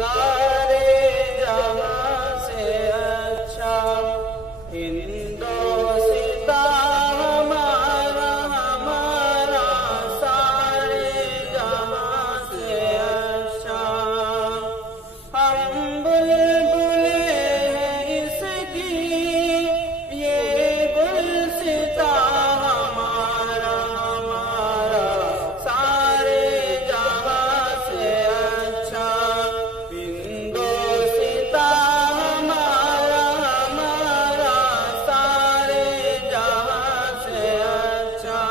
सारे जहां से अच्छा हिंदोस्तां हमारा हमारा सारे जहां से अच्छा। हम बुलबुलें हैं इसकी ये गुलसितां हमारा हमारा सारे जहां से अच्छा हिंदोस्तां हमारा हमारा सारे जहां से अच्छा।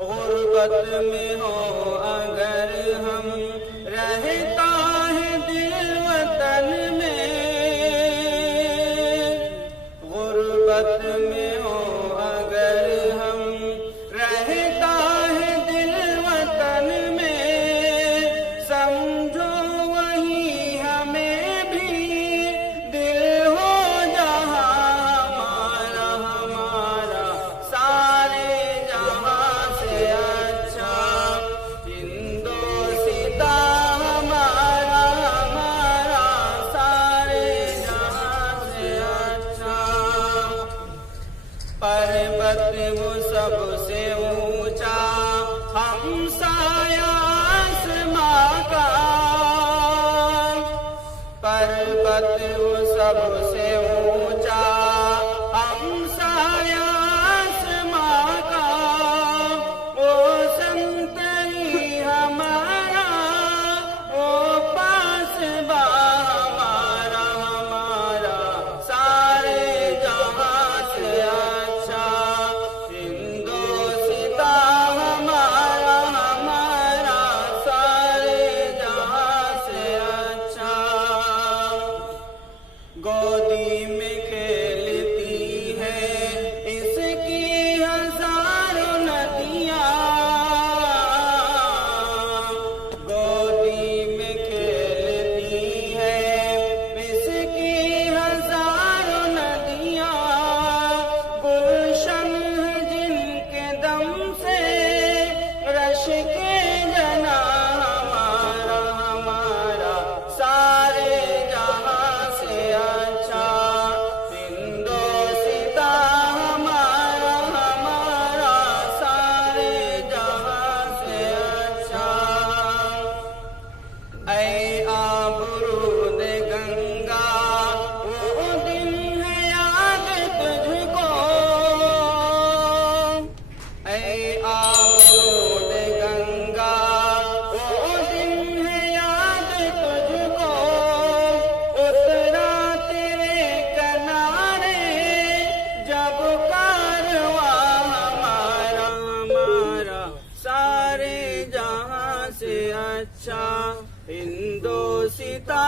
गुर्बत में हो अगर हम रहता है दिल वतन में, गुर्बत में हो अगर हम रहता है दिल वतन में, समझो वही हमें भी दिल हो जहां हमारा हमारा सारे जहां से अच्छा हिंदोस्तां हमारा हमारा सारे जहां से अच्छा। पर्वत वो सबसे ऊंचा हमसाया आसमां का, पर्वत वो सबसे ऊंचा हमसाया आसमां का, वो संतरी हमारा वो पासबा हमारा हमारा सारे जहां से अच्छा हिंदोस्तां हमारा हमारा सारे जहां से अच्छा। गोदी में खेलती है इसकी हजारों नदियां, गोदी में खेलती है इसकी हजारों नदियां, गुलशन है जिनके दम से रश के जना हमारा हमारा सारे जहां से अच्छा हिंदोस्तां हमारा हमारा सारे जहां से अच्छा। ऐ आबरूद गंगा वो दिन है याद तुझको, ऐ आबरूद गंगा वो दिन है याद तुझको, उतरा तेरे किनारे जब कारवां हमारा हमारा सारे जहां से अच्छा हिंदोस्तां